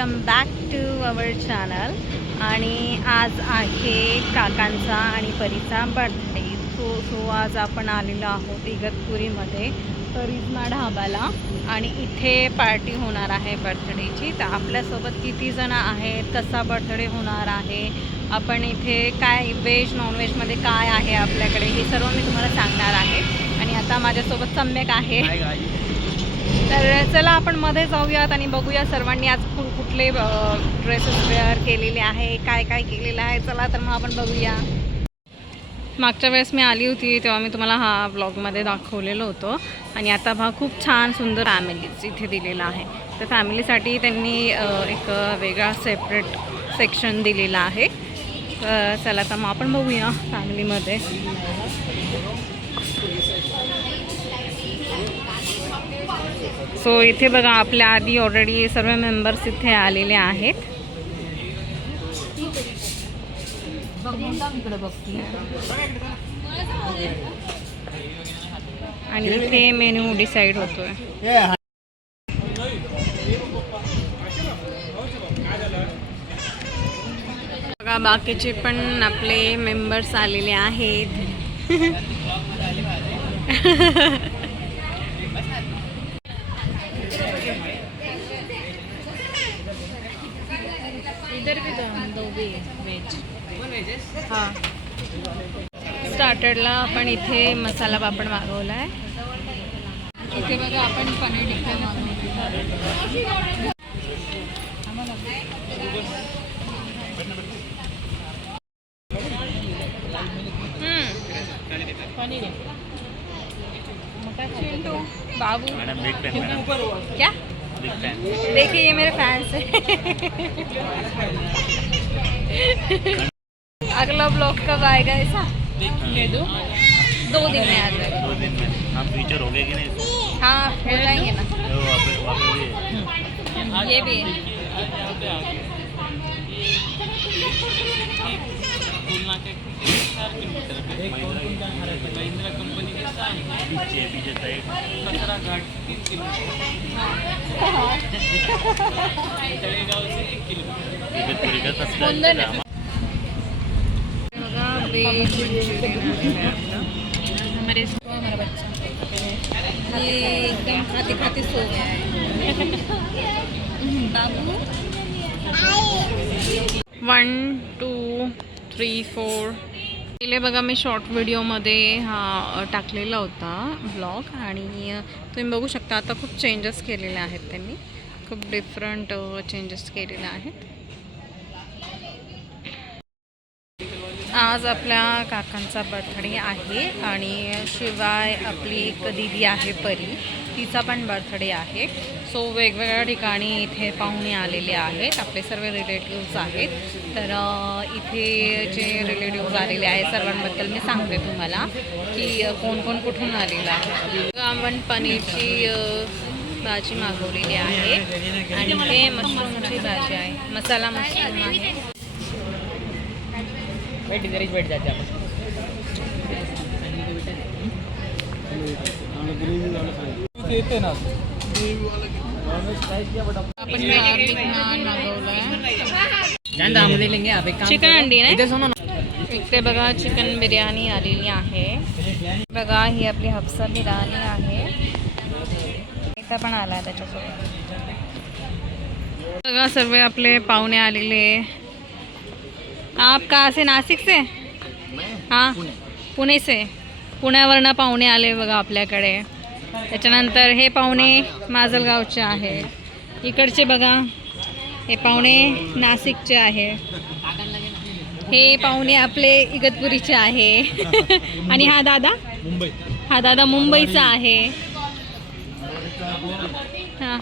Welcome back to our channel. आणि आज आहे काकांचा आणि परीचा बर्थडे. सो आज आपण आलेलो आहोत इगतपुरीमध्ये करिश्मा ढाबाला आणि इथे पार्टी होणार आहे बर्थडेची. तर आपल्यासोबत किती जण आहेत, कसा बर्थडे होणार आहे, आपण इथे काय व्हेज नॉनव्हेजमध्ये काय आहे आपल्याकडे, हे सर्व मी तुम्हाला सांगणार आहे. आणि आता माझ्यासोबत सम्यक आहे. तर चला आपण मध्ये जाऊयात आणि बघूया सर्वांनी आज कुठले ड्रेसेस वेअर केलेले आहे, काय काय केलेलं आहे. चला तर मग आपण बघूया. मागच्या वेळेस मी आली होती तेव्हा मी तुम्हाला हा ब्लॉगमध्ये दाखवलेलं होतं. आणि आता हा खूप छान सुंदर फॅमिलीज इथे दिलेला आहे. तर फॅमिलीसाठी त्यांनी एक वेगळा सेपरेट सेक्शन दिलेला आहे. चला तर मग आपण बघूया फॅमिलीमध्ये. सो इथे बघा आपल्या आधी ऑलरेडी सर्व मेंबर्स इथे आलेले आहेत. आणि इथे मेन्यू डिसाईड होतोय. बघा बाकीचे पण आपले मेंबर्स आलेले आहेत. इधर भी दो भी वेज. हां, स्टार्टरला आपण इथे मसाला पापड मागवला आहे. इथे बघा आपण पनीर टिक्का मागवला. पनीर चिंटू बाबू क्या देखिए ये मेरे फैंस हैं. अगला ब्लॉग कब आएगा ऐसा? दे दो 2 दिन में आ जाएगा. 2 दिन में हम फीचर हो गए कि नहीं? हाँ हो जाएंगे ना. ये भी है. महिंद्रा कंपनी के साथ पीछे साइड कचरा घाट 3 तळेगाव से 1 किलोमीटर इगतपुरी का सबसे हमारा बच्चा ये एकदम खाते खाते सो गया है. बाबू 1 2 3 4 पहिले बघा मी शॉर्ट व्हिडिओमध्ये हा टाकलेला होता ब्लॉग. आणि तुम्ही बघू शकता आता खूप चेंजेस केलेले आहेत त्यांनी. खूप डिफरंट चेंजेस केलेले आहेत. आज आपल्या काकांचा बर्थडे आहे आणि शिवाय आपली एक दीदी आहे परी, तिचा पण बर्थडे आहे. सो वेगवेगळ्या ठिकाणी इथे पाहुणे आलेले आहेत. आपले सर्व रिलेटिव्स आहेत. तर इथे जे रिलेटिव्स आलेले आहेत सर्वांबद्दल मी सांगते तुम्हाला की कोण कोण कुठून आलेलं आहे. आपण पनीरची भाजी मागवलेली आहे आणि ते मशरूमची भाजी आहे, मसाला मशरूम आहे. बैठ जाते आपण गार्लिक नान मागवलंय. चिकन अंडी ना. इकडे बघा चिकन बिर्याणी आलेली आहे. बघा ही आपली हफ्सा बिर्याणी आहे. इथं पण आला त्याच्यासोबत. बघा सर्व आपले पाहुणे आलेले. आप कहाँ से? नाशिक से? हां पुणे से. पुण्यावरनं पाहुणे आले बघा आपल्याकडे. त्याच्यानंतर हे पाहुणे माजलगावचे आहे. इकडचे बघा हे पाहुणे नाशिकचे आहे. हे पाहुणे आपले इगतपुरीचे आहे. आणि हा दादा मुंबईचा आहे. हां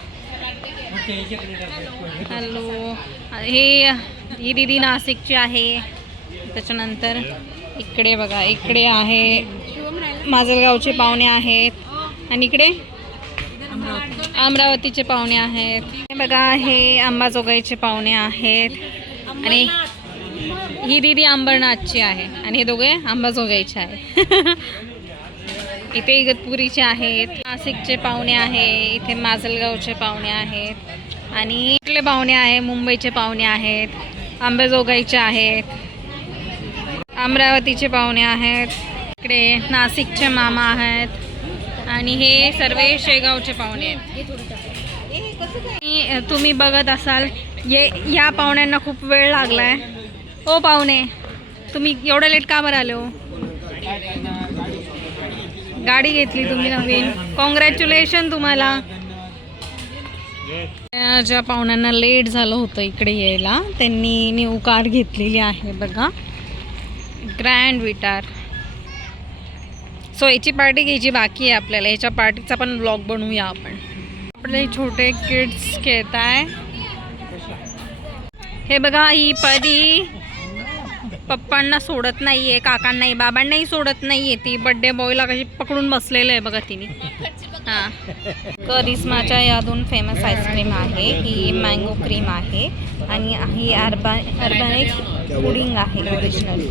हॅलो. ही दीदी नाशिकची आहे. त्याच्यानंतर इकडे बघा इकडे आहे माजलगावचे पाहुणे आहेत. आणि इकडे अमरावतीचे पाहुणे आहेत. बघा हे अंबाजोगाईचे पाहुणे आहेत. आणि ही दीदी अंबरनाथची आहे आणि हे दोघे अंबाजोगाईचे आहे. इथे इगतपुरीचे आहेत. नाशिकचे पाहुणे आहे. इथे माजलगावचे पाहुणे आहेत. आणि इथले पाहुणे आहे, मुंबईचे पाहुणे आहेत, अंबेजोगाईचे आहेत, अमरावतीचे पाहुणे आहेत, इकडे नाशिकचे मामा आहेत आणि हे सर्व शेगावचे पाहुणे आहेत. आणि तुम्ही बघत असाल या पाहुण्यांना खूप वेळ लागलाय. ओ पाहुणे, तुम्ही एवढं लेट का बरं आले हो? गाडी घेतली तुम्ही नवीन, कॉंग्रॅच्युलेशन तुम्हाला. ज्या पाहुण्यांना लेट झालं होतं इकडे यायला त्यांनी न्यू कार घेतलेली आहे बघा, ग्रँड विटार. सो याची पार्टी घ्यायची बाकी आहे आपल्याला, याच्या पार्टीचा पण ब्लॉग बनवूया आपण. आपले छोटे किड्स खेळत आहे. हे बघा, ही परी पप्पांना सोडत नाहीये, काकांनाही बाबांनाही सोडत नाहीये. ती बड्डे बॉयला कशी पकडून बसलेलं आहे बघा तिने. हां, करिश्माच्या या 2 फेमस आईस्क्रीम आहे. ही मँगो क्रीम आहे आणि ही अर्बॅनिक पुडिंग आहे ओरिजिनल.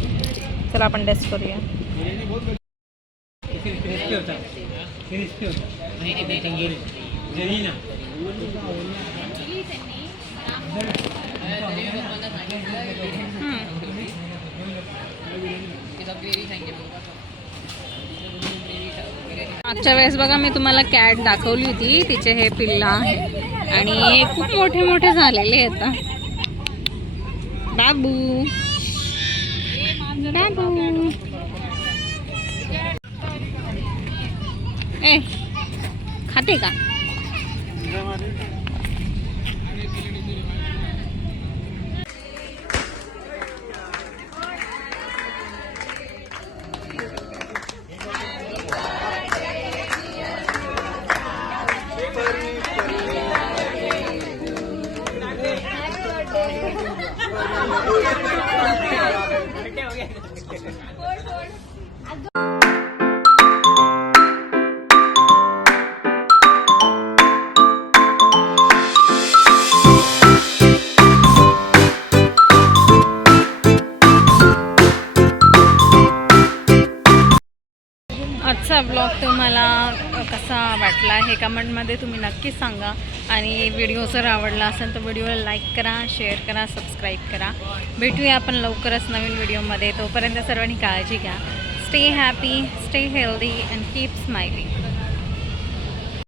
चला आपण टेस्ट करूया. मागच्या वेळेस बघा मी तुम्हाला कॅट दाखवली होती, तिचे हे पिल्ला आहे आणि हे खूप मोठे मोठे झालेले आता. बाबू बाबू ए खाते का? आजचा ब्लॉग तुम्हाला कसा वाटला हे कमेंटमध्ये तुम्ही नक्कीच सांगा. आणि व्हिडिओ जर आवडला असेल तर व्हिडिओला लाईक करा, शेअर करा, सबस्क्राईब करा. भेटूया आपण लवकरच नवीन व्हिडिओमध्ये. तोपर्यंत सर्वांनी काळजी घ्या. Stay happy, stay healthy and keep smiling.